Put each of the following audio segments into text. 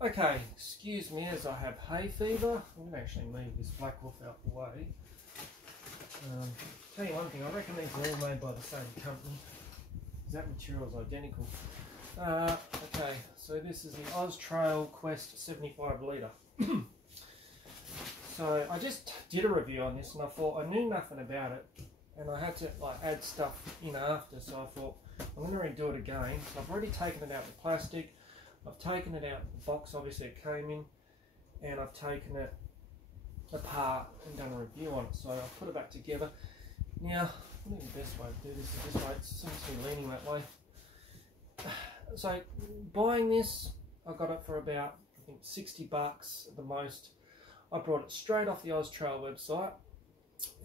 Okay, excuse me as I have hay fever. I'm going to actually move this black wolf out the way. Tell you one thing, I reckon these are all made by the same company. That material is identical. Okay, so this is the OZtrail Quest 75 litre. So I just did a review on this and I thought I knew nothing about it and I had to like add stuff in after, so I thought I'm going to redo it again. So I've already taken it out the plastic, I've taken it out the box obviously it came in, and I've taken it apart and done a review on it. So I'll put it back together. Now, I think the best way to do this is this way. It seems to be leaning that way. So buying this, I got it for about I think $60 at the most. I brought it straight off the OZtrail website,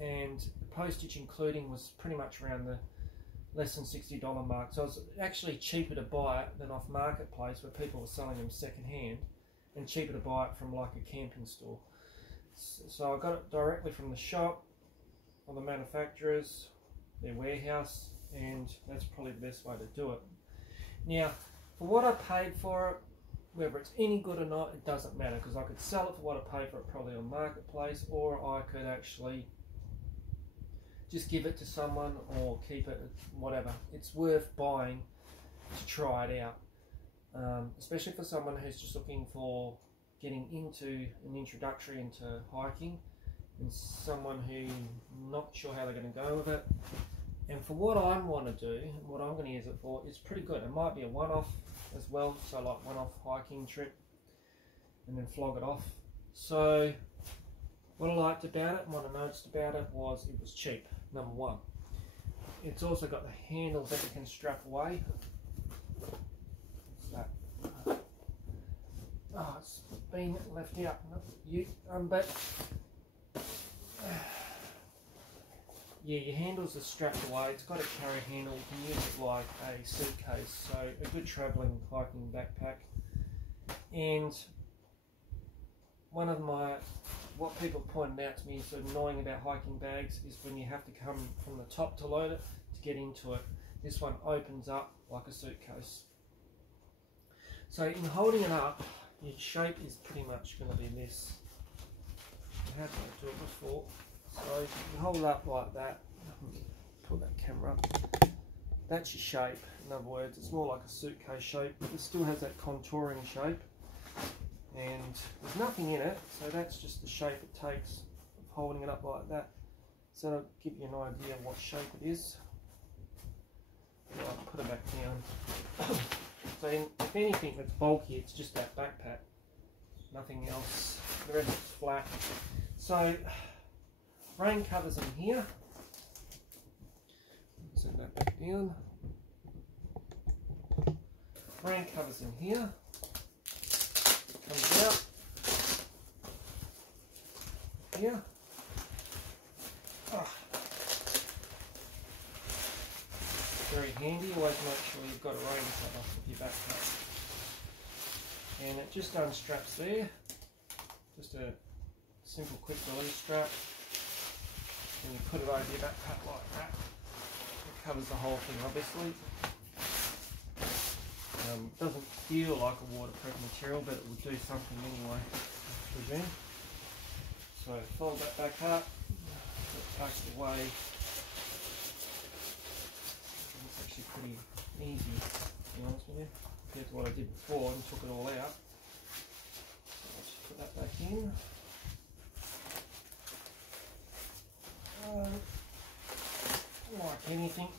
and the postage including was pretty much around the less than $60 mark. So it was actually cheaper to buy it than off Marketplace where people were selling them second hand, and cheaper to buy it from like a camping store. So I got it directly from the shop, or the manufacturers, their warehouse, and that's probably the best way to do it. Now, for what I paid for it, whether it's any good or not, it doesn't matter, because I could sell it for what I paid for it probably on Marketplace, or I could actually just give it to someone or keep it, whatever. It's worth buying to try it out, especially for someone who's just looking for getting into an introductory into hiking, and someone who's not sure how they're going to go with it. And for what I want to do, and what I'm going to use it for, it's pretty good. It might be a one-off as well, so like one-off hiking trip and then flog it off. So what I liked about it and what I noticed about it was it was cheap, number one. It's also got the handles that you can strap away. What's that? Oh, it's been left out. But yeah, your handles are strapped away. It's got a carry handle. You can use it like a suitcase, so a good travelling hiking backpack. And one of what people pointed out to me is so annoying about hiking bags is when you have to come from the top to load it to get into it. This one opens up like a suitcase. So in holding it up, your shape is pretty much going to be this. I had to do it before. So you hold it up like that. Put that camera up. That's your shape. In other words, it's more like a suitcase shape, but it still has that contouring shape. And there's nothing in it, so that's just the shape it takes of holding it up like that. So that'll give you an idea of what shape it is. I'll put it back down. So if anything that's bulky, it's just that backpack. Nothing else. The rest is flat. So rain covers in here. Set that back down. Rain covers in here. Comes out. Here. Oh. Very handy. Always make sure you've got a rain cover with your backpack. And it just unstraps there. Just a simple quick release strap. And you put it over your backpack like that. It covers the whole thing obviously. Doesn't feel like a waterproof material, but it will do something anyway, I presume. So fold that back up, put it tucked away. It's actually pretty easy, to be honest with you, compared to what I did before and took it all out. So I'll just put that back in. Like anything.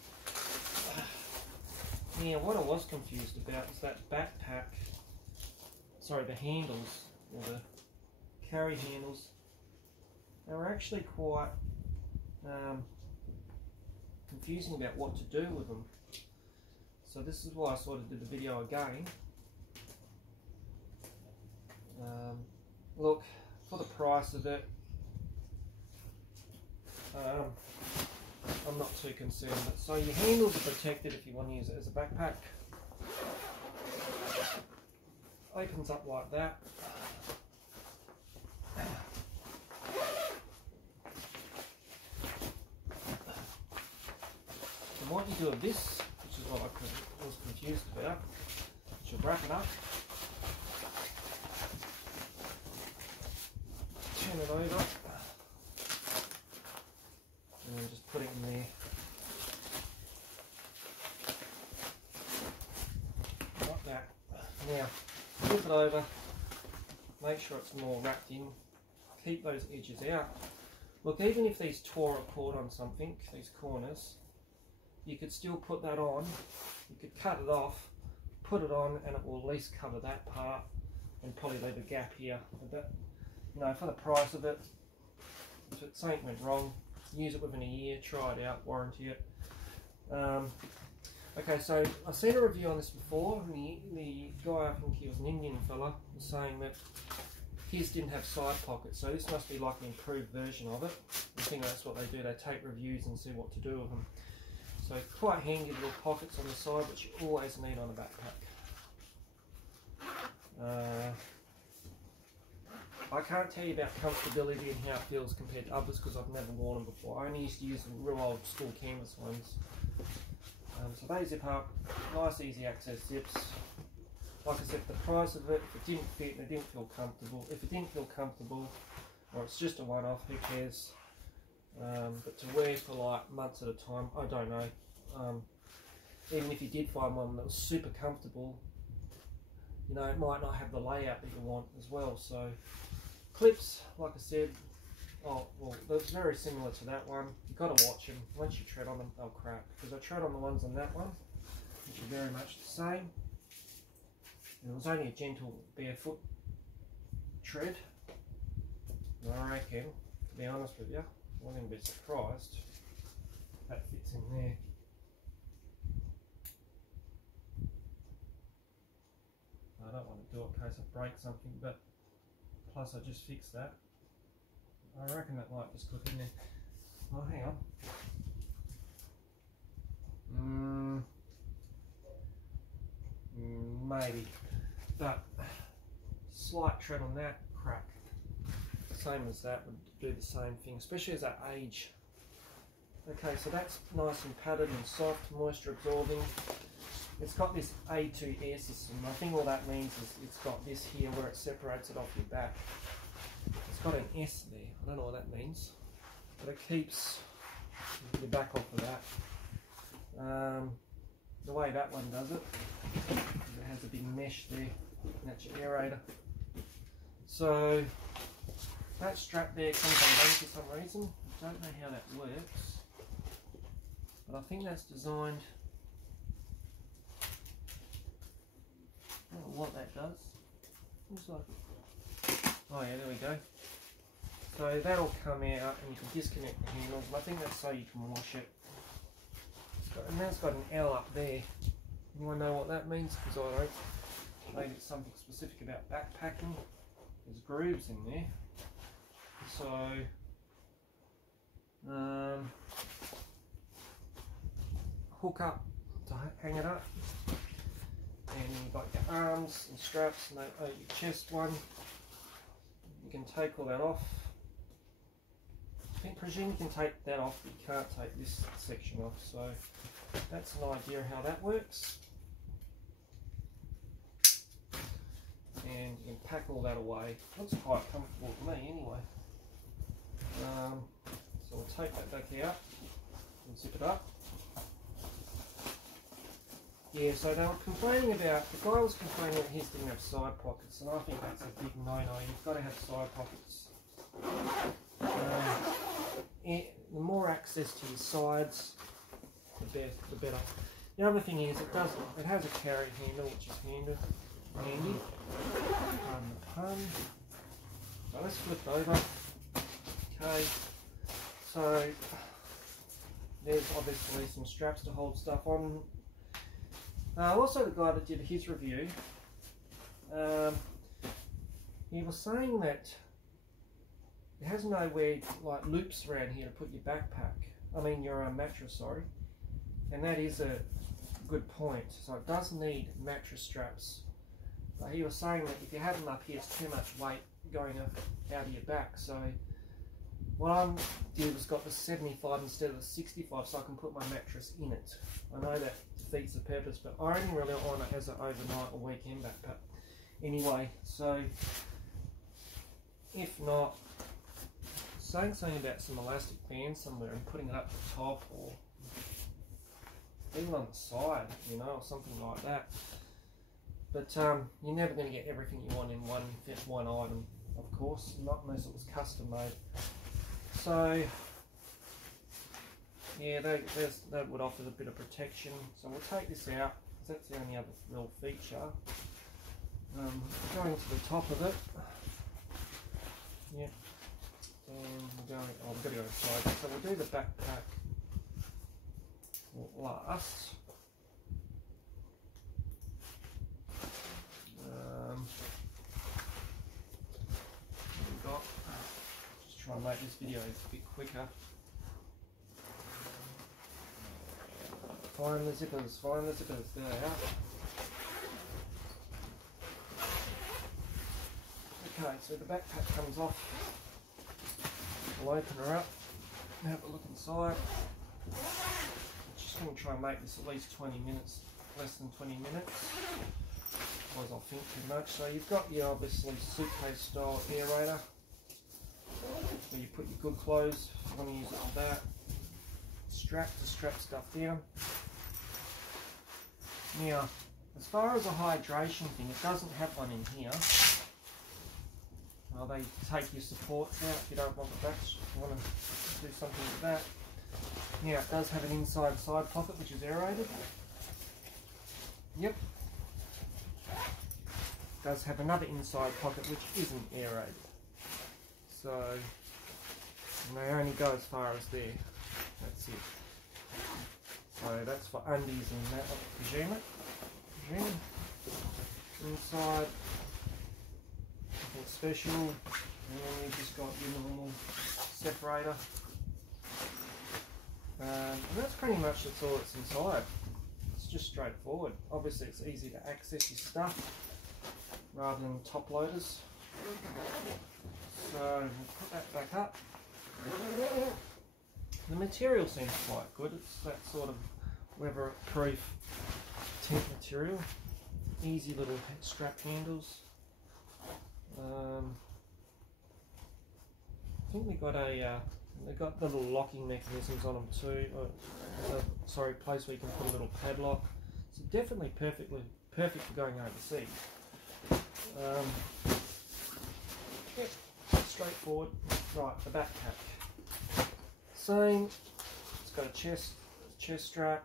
Now what I was confused about is that backpack, sorry, the handles, or the carry handles, they were actually quite confusing about what to do with them. So this is why I sort of did the video again. Look, for the price of it, I'm not too concerned. So your handles are protected if you want to use it as a backpack. Opens up like that. And what you do with this, which is what I was confused about, is you wrap it up flip it over, make sure it's more wrapped in, keep those edges out. Look, even if these tore apart on something, these corners, you could still put that on, you could cut it off, put it on, and it will at least cover that part and probably leave a gap here. But, you know, for the price of it, if something went wrong, use it within a year, try it out, warranty it. Okay, so I've seen a review on this before, and the guy, I think he was an Indian fella, was saying that his didn't have side pockets, so this must be like an improved version of it. I think that's what they do, they take reviews and see what to do with them. So quite handy little pockets on the side, which you always need on a backpack. I can't tell you about comfortability and how it feels compared to others because I've never worn them before. I only used to use the real old school canvas ones. So they zip up, nice easy access zips. Like I said, the price of it, if it didn't fit and it didn't feel comfortable, if it didn't feel comfortable, or it's just a one-off, who cares? But to wear for like months at a time, I don't know. Even if you did find one that was super comfortable, you know, it might not have the layout that you want as well. So clips, like I said, oh well, they're very similar to that one. You've got to watch them. Once you tread on them, they'll crack. Because I tread on the ones on that one, which are very much the same. And it was only a gentle barefoot tread. And I reckon, to be honest with you, I wouldn't be surprised that fits in there. I don't want to do it in case I break something, but plus I just fixed that. I reckon that might just clip in there. Oh, hang on. Maybe. But slight tread on that, crack. Same as that would do the same thing, especially as I age. Okay, so that's nice and padded and soft, moisture absorbing. It's got this A2 air system. I think all that means is it's got this here where it separates it off your back. It's got an S there. I don't know what that means, but it keeps your back off of that. The way that one does it, it has a big mesh there, and that's your aerator. So that strap there comes undone for some reason. I don't know how that works, but I think that's designed. I don't know what that does. Looks like it. Oh yeah, there we go. So that'll come out and you can disconnect the handles. I think that's so you can wash it. And that's got an L up there. You want to know what that means? Because I don't. Maybe it's something specific about backpacking. There's grooves in there. So hook up to hang it up. And you've got your arms and straps and your chest one. You can take all that off. I presume you can take that off, but you can't take this section off. So that's an idea how that works. And you can pack all that away. Looks quite comfortable to me anyway. So we'll take that back out and zip it up. Yeah, so they were complaining about, the guy was complaining that his didn't have side pockets, and I think that's a big no-no. You've got to have side pockets. The more access to your sides, the better. The other thing is, it has a carry handle, which is handy. Pardon the pun. So let's flip it over. Okay. So there's obviously some straps to hold stuff on. Also, the guy that did his review, he was saying that it has nowhere like loops around here to put your backpack. I mean your mattress, sorry. And that is a good point. So it does need mattress straps. But he was saying that if you have them up here, it's too much weight going up out of your back. So what I did was got the 75 instead of the 65, so I can put my mattress in it. I know that defeats the purpose, but I only really want it as an overnight or weekend backpack. Anyway, so if not, saying something about some elastic bands somewhere and putting it up the top or even on the side, you know, or something like that. But you're never going to get everything you want in one item, of course, not unless it was custom made. So yeah, that would offer a bit of protection. So we'll take this out, because that's the only other real feature. Going to the top of it. Yep. And we're going, oh, we've got to go inside. So we'll do the backpack last. What have we got? Just try and make this video a bit quicker. Find the zippers, find the zippers, there they are. Okay, so the backpack comes off. We'll open her up and have a look inside. I'm just going to try and make this at least 20 minutes, less than 20 minutes. Otherwise I'll think too much. So you've got your obviously suitcase style aerator, where you put your good clothes, if you want to use it for that. Strap to strap stuff down. Now, as far as a hydration thing, it doesn't have one in here. They take your supports out if you don't want the backs, if you want to do something with that. Now, it does have an inside side pocket which is aerated. Yep. It does have another inside pocket which isn't aerated. So, and they only go as far as there. That's it. So that's for undies and that, I presume it. Inside, nothing special. And then you've just got your normal separator. And that's pretty much all that's inside. It's just straightforward. Obviously it's easy to access your stuff rather than top loaders. So we'll put that back up. The material seems quite good. It's that sort of weather-proof tent material. Easy little strap handles. I think they got the little locking mechanisms on them too. Sorry, place where you can put a little padlock. So definitely perfect for going overseas. Yep, straightforward. Right, the backpack. Same. It's got a chest strap.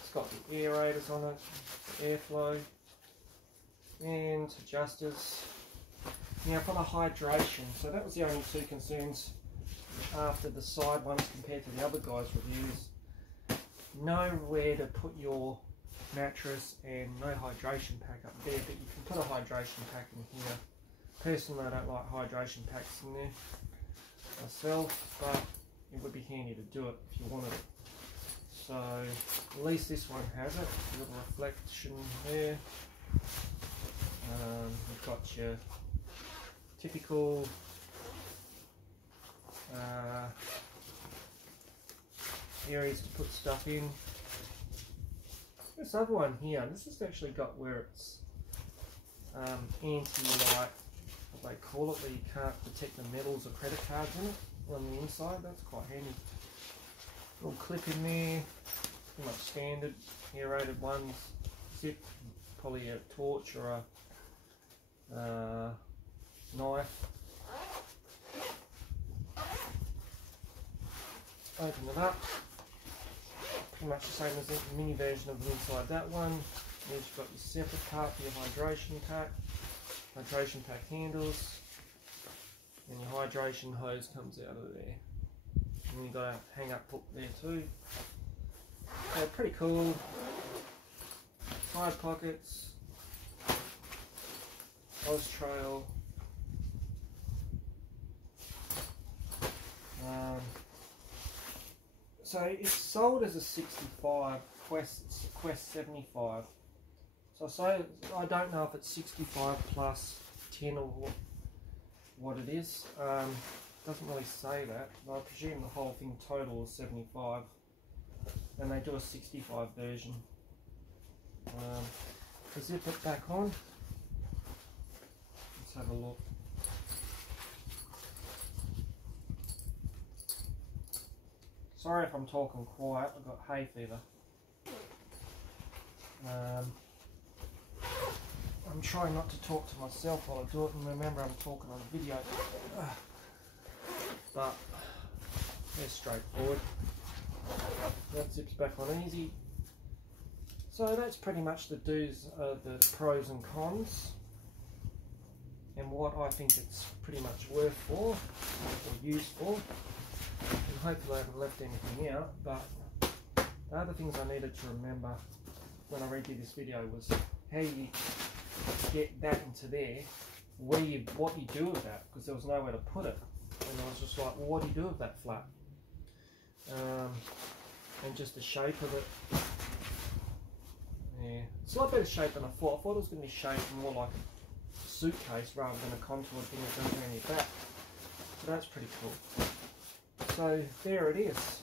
It's got the aerators on it, airflow, and adjusters. Now for the hydration, so that was the only two concerns after the side ones compared to the other guys' reviews. Nowhere to put your mattress and no hydration pack up there, but you can put a hydration pack in here. Personally, I don't like hydration packs in there myself, but it would be handy to do it if you wanted it. So at least this one has it. A little reflection there. You've got your typical areas to put stuff in. This other one here, this has actually got where it's anti-light, what they call it, where you can't detect the metals or credit cards in it on the inside. That's quite handy. Little clip in there, pretty much standard aerated ones. Zip, probably a torch or a knife. Open it up. Pretty much the same as the mini version of the inside that one. Then you've got your separate part for your hydration pack handles, and your hydration hose comes out of there. And you've got a hang up hook there too. So pretty cool. Side pockets. OZtrail. So it's sold as a 65, Quest 75. So I don't know if it's 65 plus 10 or what it is. Doesn't really say that, but I presume the whole thing total is 75. And they do a 65 version. To zip it back on, let's have a look. Sorry if I'm talking quiet, I've got hay fever. I'm trying not to talk to myself while I do it, and remember I'm talking on a video. But they're straightforward. That zips back on easy. So that's pretty much the do's, the pros and cons, and what I think it's pretty much worth for, or used for. And hopefully I haven't left anything out, but the other things I needed to remember when I redid this video was how you get that into there, what you do with that, because there was nowhere to put it. And I was just like, well, what do you do with that flap? And just the shape of it. Yeah, it's a lot better shape than I thought. I thought it was going to be shaped more like a suitcase rather than a contoured thing that doesn't have any back. So that's pretty cool. So there it is.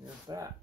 There's that.